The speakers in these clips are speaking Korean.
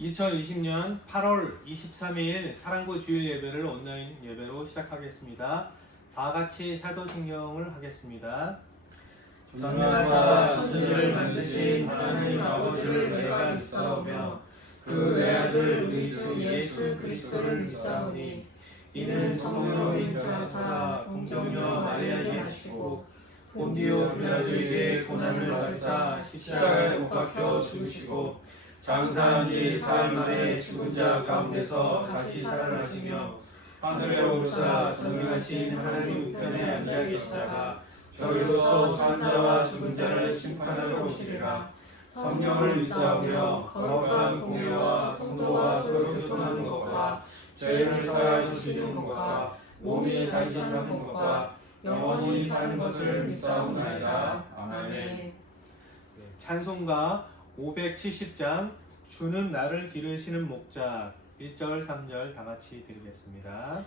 2020년 8월 23일 사랑고 주일 예배를 온라인 예배로 시작하겠습니다. 다 같이 사도신경을 하겠습니다. 전능하사 천지를 만드신 하나님 아버지를 내가 믿사오며 그 외아들 우리 주 예수 그리스도를 믿사오니 이는 성령으로 잉태하사 동정녀 마리아에게 나시고 본디오 빌라도에게 고난을 받으사 십자가에 못 박혀 죽으시고 장사한 지 사흘 만에 죽은 자 가운데서 다시 살아나시며 하늘에 오르사 전능하신 하나님 우편에 앉아 계시다가 저희로서 산 자와 죽은 자를 심판하러 오시리라. 성령을 믿사오며 거룩한 공예와 성도와 서로 교통하는 것과 죄를 사하여 주시는 것과 몸이 다시 사는 것과 영원히 사는 것을 믿사옵나이다. 아멘. 찬송가 570장 주는 나를 기르시는 목자 1절 3절 다 같이 드리겠습니다.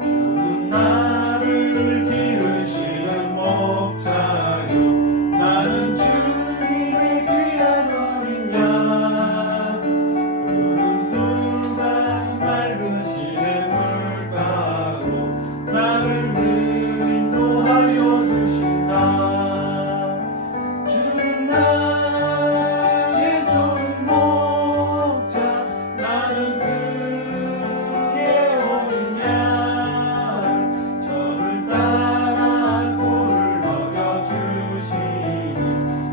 주는 나를 기르시는 목자요 나는 주님의 귀한 어린 양 푸른 풀과 맑은 시냇 물가로 나를 늘 인도하여 주신다. 주는 나의 좋은 목자 나는 그의 어린 양 저를 따라 꼴을 먹여주시니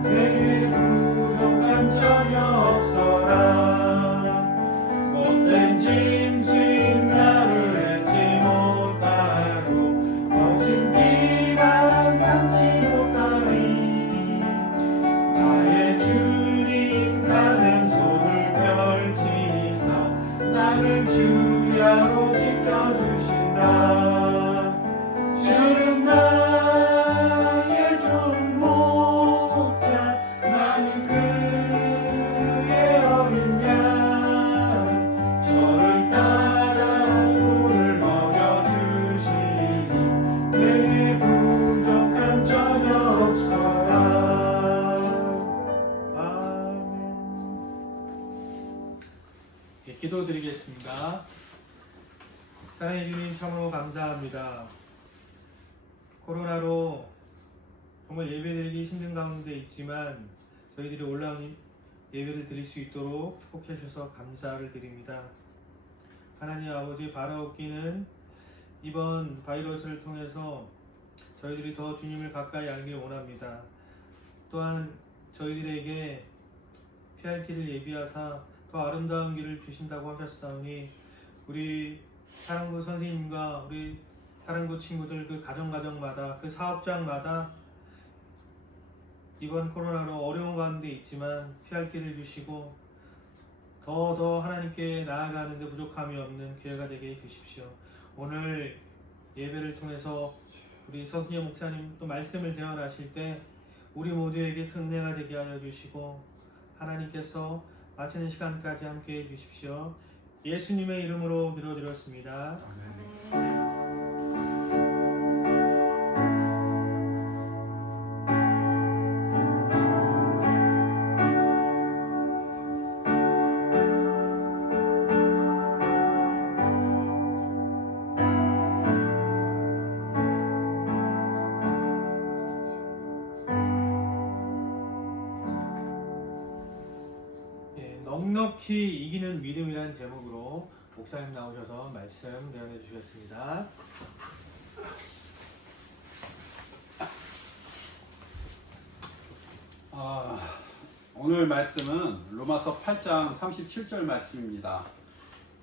내게 부족함 전혀 없어라. 못된 짐승 나를 맺지 못하고 거친 비바람 삼지 못하리. 나의 주님 가는 손을 펼치사 나를 주야로 지켜주신다. 주는 나의 좋은 목자 나는 그의 어린 양 저를 따라 꿀을 먹여주시니 내게 부족함 전혀 없어라. 아멘. 예, 기도드리겠습니다. 사랑해 주님 참으로 감사합니다. 코로나로 정말 예배드리기 힘든 가운데 있지만 저희들이 올라온 예배를 드릴 수 있도록 축복해 주셔서 감사를 드립니다. 하나님 아버지 바라옵기는 이번 바이러스를 통해서 저희들이 더 주님을 가까이 알길 원합니다. 또한 저희들에게 피할 길을 예비하사 더 아름다운 길을 주신다고 하셨사오니 우리 사랑부 선생님과 우리 사랑부 친구들 그 가정마다 그 사업장마다 이번 코로나로 어려운 가운데 있지만 피할 길을 주시고 더 하나님께 나아가는 데 부족함이 없는 기회가 되게 해주십시오. 오늘 예배를 통해서 우리 서순재 목사님 또 말씀을 대언하실 때 우리 모두에게 큰 은혜가 되게 하여 주시고 하나님께서 마치는 시간까지 함께 해주십시오. 예수님의 이름으로 기도드렸습니다. 아멘. 넉넉히 이기는 믿음이라는 제목으로 목사님 나오셔서 말씀 대언해 주셨습니다. 오늘 말씀은 로마서 8장 37절 말씀입니다.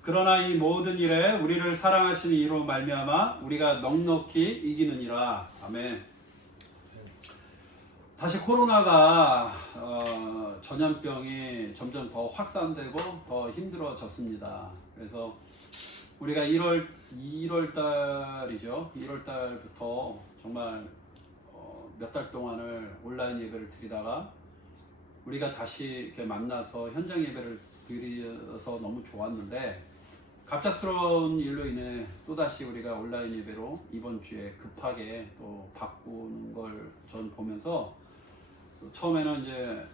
그러나 이 모든 일에 우리를 사랑하시는 이로 말미암아 우리가 넉넉히 이기느니라. 아멘. 다시 코로나가 전염병이 점점 더 확산되고 더 힘들어졌습니다. 그래서 우리가 1월 달이죠. 1월 달부터 정말 몇 달 동안을 온라인 예배를 드리다가 우리가 다시 이렇게 만나서 현장 예배를 드려서 너무 좋았는데 갑작스러운 일로 인해 또다시 우리가 온라인 예배로 이번 주에 급하게 또 바꾸는 걸 전 보면서 처음에는 이제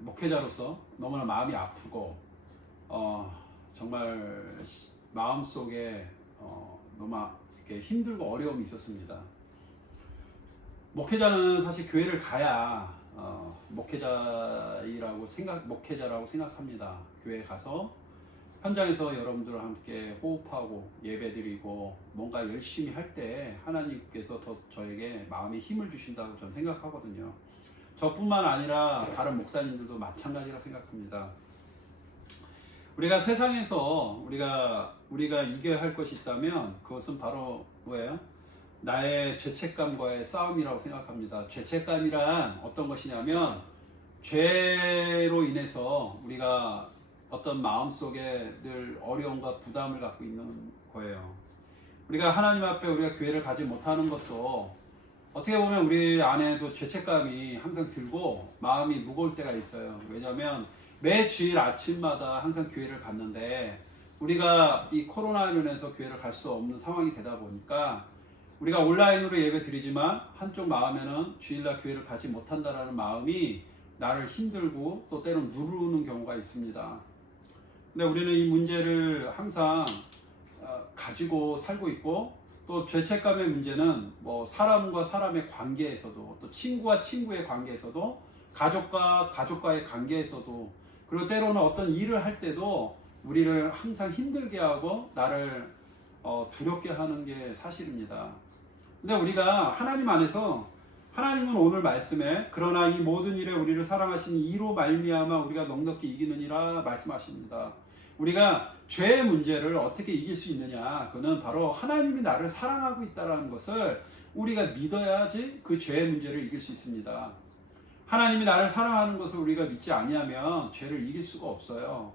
목회자로서 너무나 마음이 아프고 정말 마음속에 너무 이렇게 힘들고 어려움이 있었습니다. 목회자는 사실 교회를 가야 목회자라고 생각합니다. 교회에 가서 현장에서 여러분들과 함께 호흡하고 예배드리고 뭔가 열심히 할 때 하나님께서 더 저에게 마음에 힘을 주신다고 저는 생각하거든요. 저뿐만 아니라 다른 목사님들도 마찬가지라 생각합니다. 우리가 세상에서 우리가 이겨야 할 것이 있다면 그것은 바로 뭐예요? 나의 죄책감과의 싸움이라고 생각합니다. 죄책감이란 어떤 것이냐면 죄로 인해서 우리가 어떤 마음속에 늘 어려움과 부담을 갖고 있는 거예요. 우리가 하나님 앞에 우리가 교회를 가지 못하는 것도 어떻게 보면 우리 안에도 죄책감이 항상 들고 마음이 무거울 때가 있어요. 왜냐하면 매 주일 아침마다 항상 교회를 갔는데 우리가 이 코로나로 인해서 교회를 갈 수 없는 상황이 되다 보니까 우리가 온라인으로 예배 드리지만 한쪽 마음에는 주일날 교회를 가지 못한다라는 마음이 나를 힘들고 또 때로는 누르는 경우가 있습니다. 근데 우리는 이 문제를 항상 가지고 살고 있고 또 죄책감의 문제는 뭐 사람과 사람의 관계에서도 또 친구와 친구의 관계에서도 가족과 가족과의 관계에서도 그리고 때로는 어떤 일을 할 때도 우리를 항상 힘들게 하고 나를 두렵게 하는 게 사실입니다. 근데 우리가 하나님 안에서 하나님은 오늘 말씀에 그러나 이 모든 일에 우리를 사랑하시니 이로 말미암아 우리가 넉넉히 이기느니라 말씀하십니다. 우리가 죄의 문제를 어떻게 이길 수 있느냐? 그는 바로 하나님이 나를 사랑하고 있다는 것을 우리가 믿어야지 그 죄의 문제를 이길 수 있습니다. 하나님이 나를 사랑하는 것을 우리가 믿지 아니하면 죄를 이길 수가 없어요.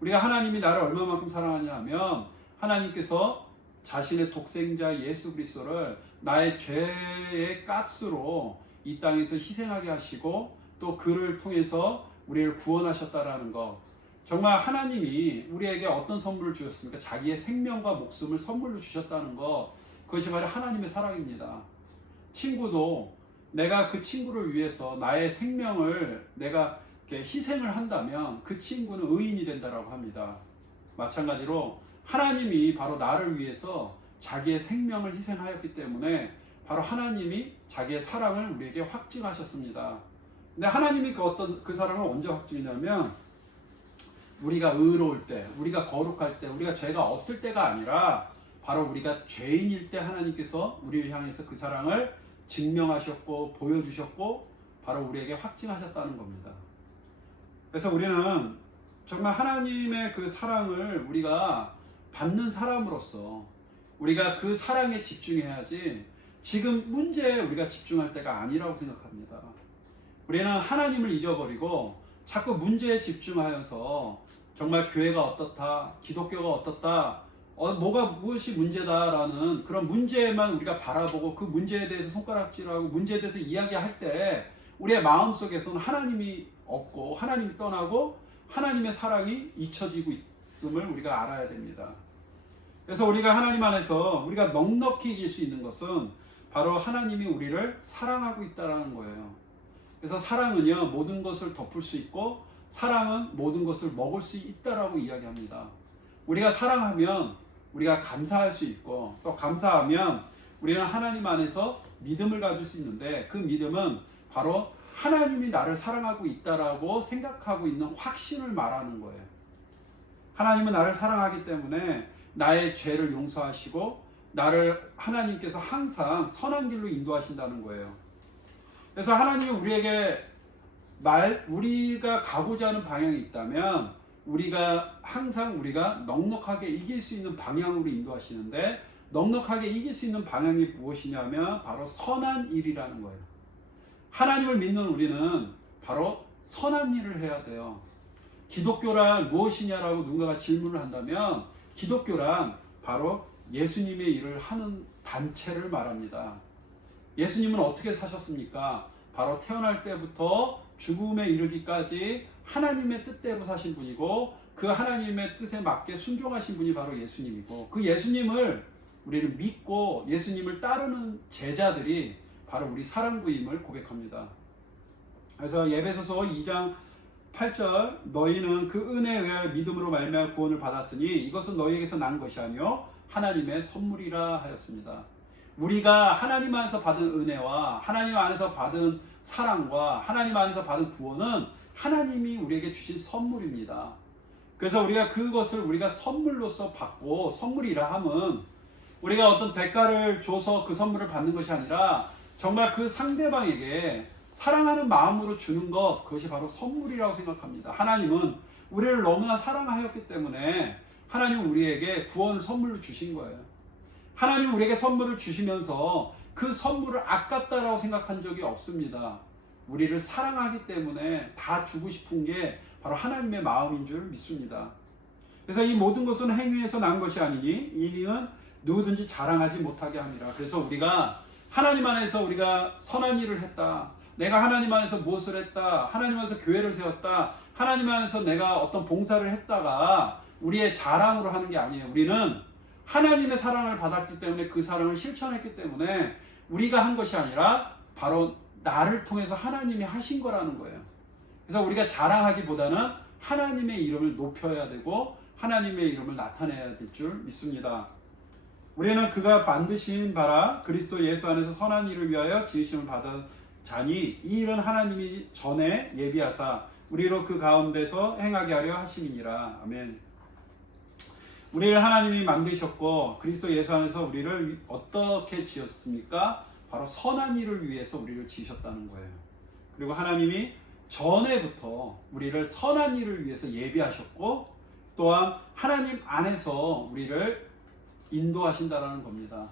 우리가 하나님이 나를 얼마만큼 사랑하냐 하면 하나님께서 자신의 독생자 예수 그리스도를 나의 죄의 값으로 이 땅에서 희생하게 하시고 또 그를 통해서 우리를 구원하셨다라는 것. 정말 하나님이 우리에게 어떤 선물을 주셨습니까? 자기의 생명과 목숨을 선물로 주셨다는 것. 그것이 바로 하나님의 사랑입니다. 친구도 내가 그 친구를 위해서 나의 생명을 내가 이렇게 희생을 한다면 그 친구는 의인이 된다라고 합니다. 마찬가지로 하나님이 바로 나를 위해서 자기의 생명을 희생하였기 때문에 바로 하나님이 자기의 사랑을 우리에게 확증하셨습니다. 근데 하나님이 그 사랑을 언제 확증했냐면 우리가 의로울 때, 우리가 거룩할 때, 우리가 죄가 없을 때가 아니라 바로 우리가 죄인일 때 하나님께서 우리를 향해서 그 사랑을 증명하셨고 보여주셨고 바로 우리에게 확증하셨다는 겁니다. 그래서 우리는 정말 하나님의 그 사랑을 우리가 받는 사람으로서 우리가 그 사랑에 집중해야지 지금 문제에 우리가 집중할 때가 아니라고 생각합니다. 우리는 하나님을 잊어버리고 자꾸 문제에 집중하여서 정말 교회가 어떻다, 기독교가 어떻다, 무엇이 문제다라는 그런 문제만 우리가 바라보고 그 문제에 대해서 손가락질하고 문제에 대해서 이야기할 때 우리의 마음속에서는 하나님이 없고 하나님이 떠나고 하나님의 사랑이 잊혀지고 있음을 우리가 알아야 됩니다. 그래서 우리가 하나님 안에서 우리가 넉넉히 이길 수 있는 것은 바로 하나님이 우리를 사랑하고 있다는 거예요. 그래서 사랑은요 모든 것을 덮을 수 있고 사랑은 모든 것을 먹을 수 있다라고 이야기합니다. 우리가 사랑하면 우리가 감사할 수 있고 또 감사하면 우리는 하나님 안에서 믿음을 가질 수 있는데 그 믿음은 바로 하나님이 나를 사랑하고 있다라고 생각하고 있는 확신을 말하는 거예요. 하나님은 나를 사랑하기 때문에 나의 죄를 용서하시고 나를 하나님께서 항상 선한 길로 인도하신다는 거예요. 그래서 하나님이 우리에게 우리가 가고자 하는 방향이 있다면 항상 우리가 넉넉하게 이길 수 있는 방향으로 인도하시는데 넉넉하게 이길 수 있는 방향이 무엇이냐면 바로 선한 일이라는 거예요. 하나님을 믿는 우리는 바로 선한 일을 해야 돼요. 기독교란 무엇이냐라고 누군가가 질문을 한다면 기독교란 바로 예수님의 일을 하는 단체를 말합니다. 예수님은 어떻게 사셨습니까? 바로 태어날 때부터 죽음에 이르기까지 하나님의 뜻대로 사신 분이고 그 하나님의 뜻에 맞게 순종하신 분이 바로 예수님이고 그 예수님을 우리는 믿고 예수님을 따르는 제자들이 바로 우리 사랑부임을 고백합니다. 그래서 예배소서 2장 8절 너희는 그 은혜에 의하여 믿음으로 말미암아 구원을 받았으니 이것은 너희에게서 난 것이 아니요 하나님의 선물이라 하였습니다. 우리가 하나님 안에서 받은 은혜와 하나님 안에서 받은 사랑과 하나님 안에서 받은 구원은 하나님이 우리에게 주신 선물입니다. 그래서 우리가 그것을 우리가 선물로서 받고 선물이라 함은 우리가 어떤 대가를 줘서 그 선물을 받는 것이 아니라 정말 그 상대방에게 사랑하는 마음으로 주는 것, 그것이 바로 선물이라고 생각합니다. 하나님은 우리를 너무나 사랑하였기 때문에 하나님은 우리에게 구원을 선물로 주신 거예요. 하나님은 우리에게 선물을 주시면서 그 선물을 아깝다라고 생각한 적이 없습니다. 우리를 사랑하기 때문에 다 주고 싶은 게 바로 하나님의 마음인 줄 믿습니다. 그래서 이 모든 것은 행위에서 난 것이 아니니 이는 누구든지 자랑하지 못하게 합니다. 그래서 우리가 하나님 안에서 우리가 선한 일을 했다, 내가 하나님 안에서 무엇을 했다, 하나님 안에서 교회를 세웠다, 하나님 안에서 내가 어떤 봉사를 했다가 우리의 자랑으로 하는 게 아니에요. 우리는 하나님의 사랑을 받았기 때문에 그 사랑을 실천했기 때문에 우리가 한 것이 아니라 바로 나를 통해서 하나님이 하신 거라는 거예요. 그래서 우리가 자랑하기보다는 하나님의 이름을 높여야 되고 하나님의 이름을 나타내야 될 줄 믿습니다. 우리는 그가 만드신 바라 그리스도 예수 안에서 선한 일을 위하여 지으심을 받은 자니 이 일은 하나님이 전에 예비하사 우리로 그 가운데서 행하게 하려 하심이니라. 아멘. 우리를 하나님이 만드셨고 그리스도 예수 안에서 우리를 어떻게 지었습니까? 바로 선한 일을 위해서 우리를 지으셨다는 거예요. 그리고 하나님이 전에부터 우리를 선한 일을 위해서 예비하셨고 또한 하나님 안에서 우리를 인도하신다라는 겁니다.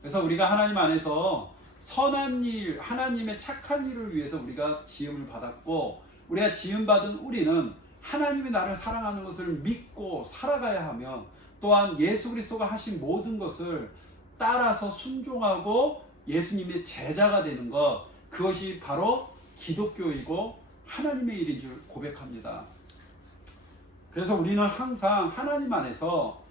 그래서 우리가 하나님 안에서 선한 일, 하나님의 착한 일을 위해서 우리가 지음을 받았고 우리가 지음받은 우리는 하나님이 나를 사랑하는 것을 믿고 살아가야 하며 또한 예수 그리스도가 하신 모든 것을 따라서 순종하고 예수님의 제자가 되는 것, 그것이 바로 기독교이고 하나님의 일인 줄 고백합니다. 그래서 우리는 항상 하나님 안에서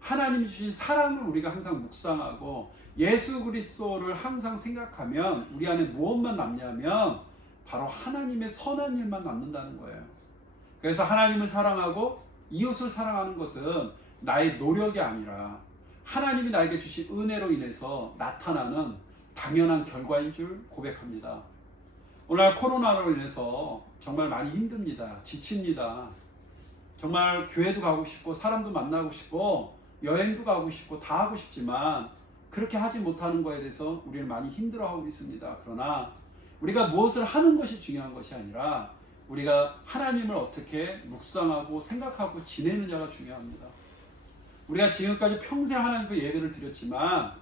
하나님이 주신 사랑을 우리가 항상 묵상하고 예수 그리스도를 항상 생각하면 우리 안에 무엇만 남냐면 바로 하나님의 선한 일만 남는다는 거예요. 그래서 하나님을 사랑하고 이웃을 사랑하는 것은 나의 노력이 아니라 하나님이 나에게 주신 은혜로 인해서 나타나는 당연한 결과인 줄 고백합니다. 오늘날 코로나로 인해서 정말 많이 힘듭니다. 지칩니다. 정말 교회도 가고 싶고 사람도 만나고 싶고 여행도 가고 싶고 다 하고 싶지만 그렇게 하지 못하는 것에 대해서 우리는 많이 힘들어하고 있습니다. 그러나 우리가 무엇을 하는 것이 중요한 것이 아니라 우리가 하나님을 어떻게 묵상하고 생각하고 지내느냐가 중요합니다. 우리가 지금까지 평생 하나님께 예배를 드렸지만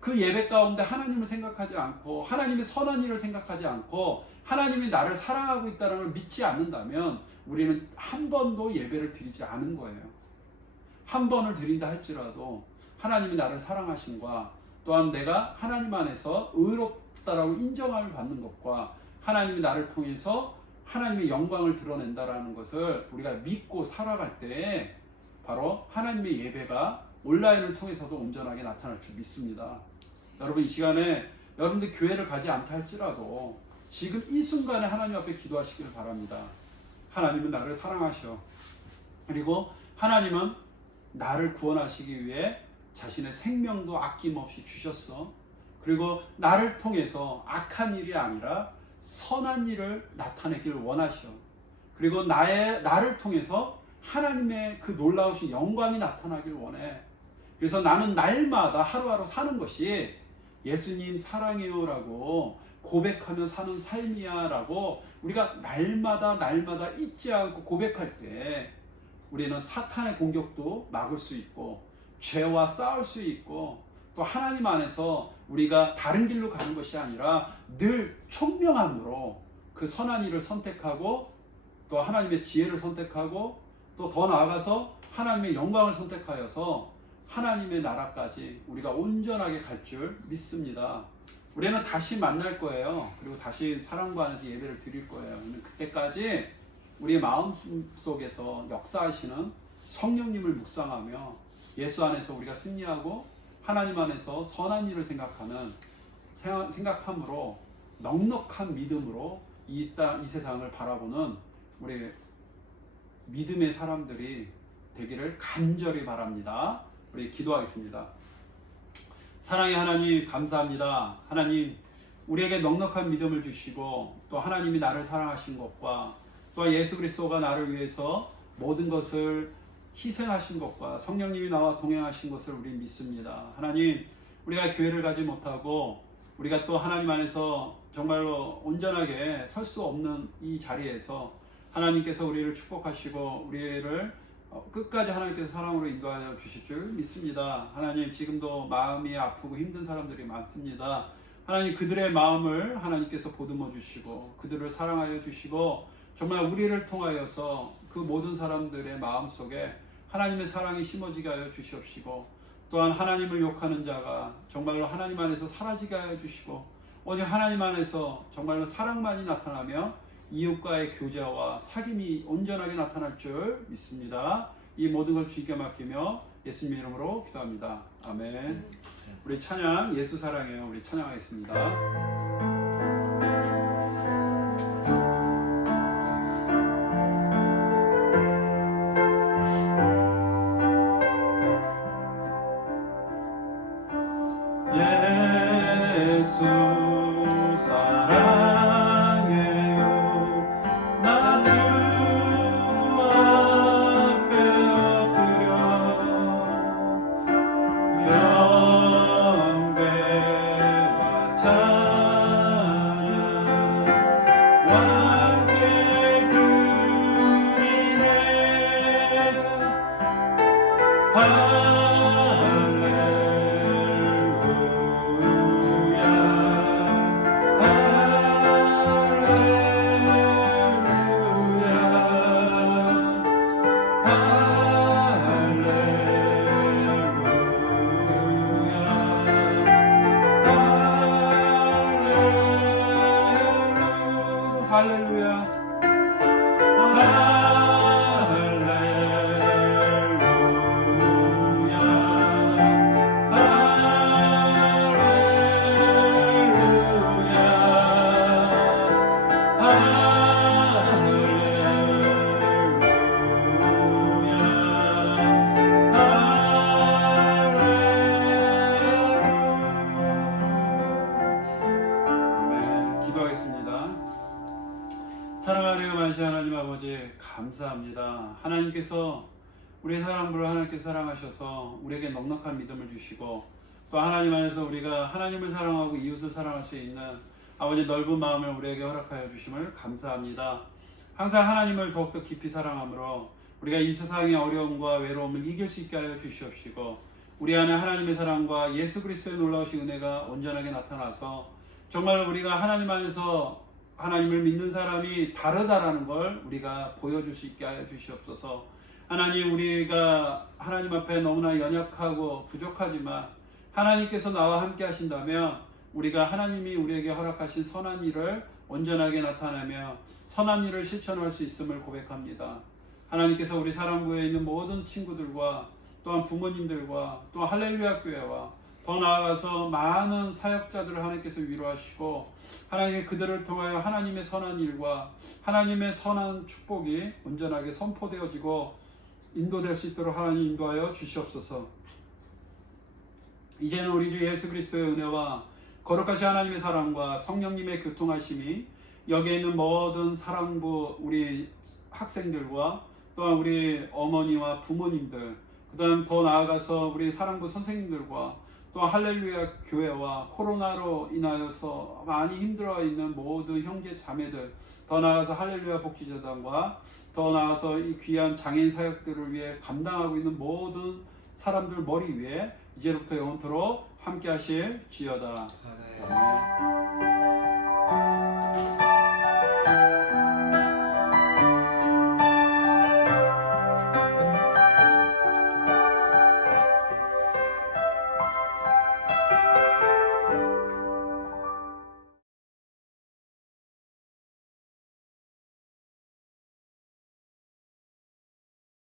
그 예배 가운데 하나님을 생각하지 않고 하나님의 선한 일을 생각하지 않고 하나님이 나를 사랑하고 있다는 걸 믿지 않는다면 우리는 한 번도 예배를 드리지 않은 거예요. 한 번을 드린다 할지라도 하나님이 나를 사랑하심과 또한 내가 하나님 안에서 의롭다라고 인정함을 받는 것과 하나님이 나를 통해서 하나님의 영광을 드러낸다라는 것을 우리가 믿고 살아갈 때 바로 하나님의 예배가 온라인을 통해서도 온전하게 나타날 줄 믿습니다. 여러분 이 시간에 여러분들 교회를 가지 않다 할지라도 지금 이 순간에 하나님 앞에 기도하시기를 바랍니다. 하나님은 나를 사랑하셔. 그리고 하나님은 나를 구원하시기 위해 자신의 생명도 아낌없이 주셨어. 그리고 나를 통해서 악한 일이 아니라 선한 일을 나타내기를 원하셔. 그리고 나를 통해서 하나님의 그 놀라우신 영광이 나타나길 원해. 그래서 나는 날마다 하루하루 사는 것이 예수님 사랑해요라고 고백하며 사는 삶이야 라고 우리가 날마다 잊지 않고 고백할 때 우리는 사탄의 공격도 막을 수 있고 죄와 싸울 수 있고 또 하나님 안에서 우리가 다른 길로 가는 것이 아니라 늘 총명함으로 그 선한 일을 선택하고 또 하나님의 지혜를 선택하고 또 더 나아가서 하나님의 영광을 선택하여서 하나님의 나라까지 우리가 온전하게 갈 줄 믿습니다. 우리는 다시 만날 거예요. 그리고 다시 사랑과 안에서 예배를 드릴 거예요. 그때까지 우리의 마음 속에서 역사하시는 성령님을 묵상하며 예수 안에서 우리가 승리하고 하나님 안에서 선한 일을 생각함으로 넉넉한 믿음으로 이 세상을 바라보는 우리 믿음의 사람들이 되기를 간절히 바랍니다. 우리 기도하겠습니다. 사랑의 하나님 감사합니다. 하나님 우리에게 넉넉한 믿음을 주시고 또 하나님이 나를 사랑하신 것과 또 예수 그리스도가 나를 위해서 모든 것을 희생하신 것과 성령님이 나와 동행하신 것을 우리 믿습니다. 하나님 우리가 교회를 가지 못하고 우리가 또 하나님 안에서 정말로 온전하게 설 수 없는 이 자리에서 하나님께서 우리를 축복하시고 우리를 끝까지 하나님께서 사랑으로 인도하여 주실 줄 믿습니다. 하나님 지금도 마음이 아프고 힘든 사람들이 많습니다. 하나님 그들의 마음을 하나님께서 보듬어 주시고 그들을 사랑하여 주시고 정말 우리를 통하여서 그 모든 사람들의 마음 속에 하나님의 사랑이 심어지게 하여 주시옵시고 또한 하나님을 욕하는 자가 정말로 하나님 안에서 사라지게 하여 주시고 오직 하나님 안에서 정말로 사랑만이 나타나며 이웃과의 교제와 사귐이 온전하게 나타날 줄 믿습니다. 이 모든 걸 주님께 맡기며 예수님 이름으로 기도합니다. 아멘. 우리 찬양 예수 사랑해요. 우리 찬양하겠습니다. 예수 사랑해요. 나 주 앞에 엎드려 경배와 찬양 왕께 드리네. 사랑하며 만신 하나님 아버지 감사합니다. 하나님께서 우리의 사랑부를 하나님께서 사랑하셔서 우리에게 넉넉한 믿음을 주시고 또 하나님 안에서 우리가 하나님을 사랑하고 이웃을 사랑할 수 있는 아버지 넓은 마음을 우리에게 허락하여 주심을 감사합니다. 항상 하나님을 더욱더 깊이 사랑함으로 우리가 이 세상의 어려움과 외로움을 이길 수 있게 하여 주시옵시고 우리 안에 하나님의 사랑과 예수 그리스도의 놀라우신 은혜가 온전하게 나타나서 정말 우리가 하나님 안에서 하나님을 믿는 사람이 다르다라는 걸 우리가 보여줄 수 있게 하여 주시옵소서. 하나님 우리가 하나님 앞에 너무나 연약하고 부족하지만 하나님께서 나와 함께 하신다면 우리가 하나님이 우리에게 허락하신 선한 일을 온전하게 나타내며 선한 일을 실천할 수 있음을 고백합니다. 하나님께서 우리 사랑부에 있는 모든 친구들과 또한 부모님들과 또 할렐루야 교회와 더 나아가서 많은 사역자들을 하나님께서 위로하시고 하나님의 그들을 통하여 하나님의 선한 일과 하나님의 선한 축복이 온전하게 선포되어지고 인도될 수 있도록 하나님 인도하여 주시옵소서. 이제는 우리 주 예수 그리스도의 은혜와 거룩하신 하나님의 사랑과 성령님의 교통하심이 여기에 있는 모든 사랑부 우리 학생들과 또한 우리 어머니와 부모님들 그 다음 더 나아가서 우리 사랑부 선생님들과 또 할렐루야 교회와 코로나로 인하여서 많이 힘들어 있는 모든 형제 자매들 더 나아가서 할렐루야 복지재단과 더 나아가서 이 귀한 장애인 사역들을 위해 감당하고 있는 모든 사람들 머리 위에 이제부터 영원토록 함께 하실 지어다. 아멘.